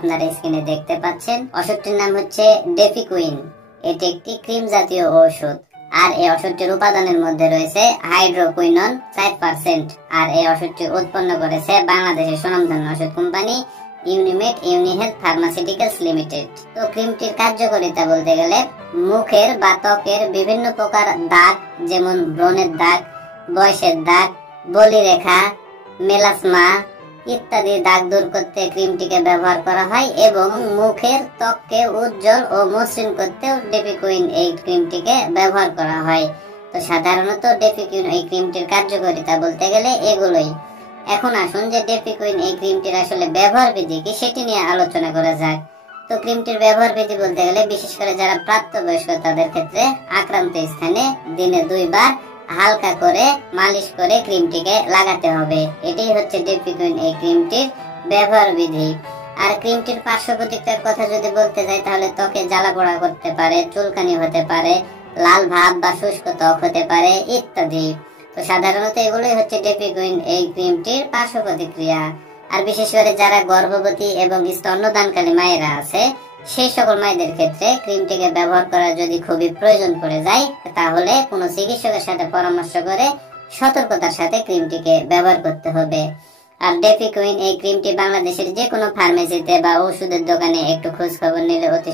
আপনারা স্ক্রিনে দেখতে পাচ্ছেন। ওষুধটির নাম হচ্ছে ডেফিকুইন। এটি একটি ক্রিম জাতীয় ঔষধ। আর এই ওষুধটির উপাদানের মধ্যে রয়েছে হাইড্রোকুইনন 4%। আর এই ওষুধটি উৎপন্ন করেছে বাংলাদেশের সুনামধন্য ওষুধ company Unimed Unihealth pharmaceuticals limited. তো ক্রিমটির কার্যকারিতা বলতে গেলে মুখের বা ত্বকের বিভিন্ন প্রকার দাগ, যেমন ব্রণের দাগ, বয়সের দাগ, বলিরেখা, মেলাসমা ইত্যাদি দাগ দূর করতে ক্রিমটিকে ব্যবহার করা হয় এবং মুখের ত্বককে উজ্জ্বল ও মসৃণ করতেও ডেফিকুইন এই ক্রিমটিকে ব্যবহার করা হয়। তো সাধারণত ডেফিকুইন এই ক্রিমটির কার্যকারিতা বলতে গেলে এগুলোই। এখন আসুন যে ডেফিকুইন এই ক্রিমটির আসলে ব্যবহার বিধি কি সেটি নিয়ে আলোচনা করা যাক। তো ক্রিমটির ব্যবহার বিধি বলতে গেলে বিশেষ করে যারা প্রাপ্তবয়স্ক তাদের ক্ষেত্রে আক্রান্ত স্থানে দিনে 2 বার হালকা করে মালিশ করে ক্রিমটিকে লাগাতে হবে। এটাই হচ্ছে ডেফিকুইন এই ক্রিমটির ব্যবহার বিধি। আর ক্রিমটির পার্শ্ব প্রতিক্রিয়ার কথা যদি বলতে যাই তাহলে ত্বকে জ্বালা পোড়া করতে পারে, চুলকানি হতে পারে, লাল ভাব বা শুষ্ক ত্বক হতে পারে ইত্যাদি। তো সাধারণত এগুলোই হচ্ছে ডেফিকুইন এই ক্রিমটির পার্শ্ব প্রতিক্রিয়া। আর বিশেষ করে যারা গর্ভবতী এবং স্তন্যদানকারী মায়েরা আছে সেই সকল মায়েদের ক্ষেত্রে ক্রিমটিকে ব্যবহার করা যদি খুবই প্রয়োজন পড়ে যায় তাহলে কোনো চিকিৎসকের সাথে পরামর্শ করে সতর্কতার সাথে ক্রিমটিকে ব্যবহার করতে হবে। আর ডেফিকুইন এই ক্রিমটি বাংলাদেশের যে কোনো ফার্মেসিতে বা ওষুধের দোকানে একটু খোঁজ খবর নিলে অতি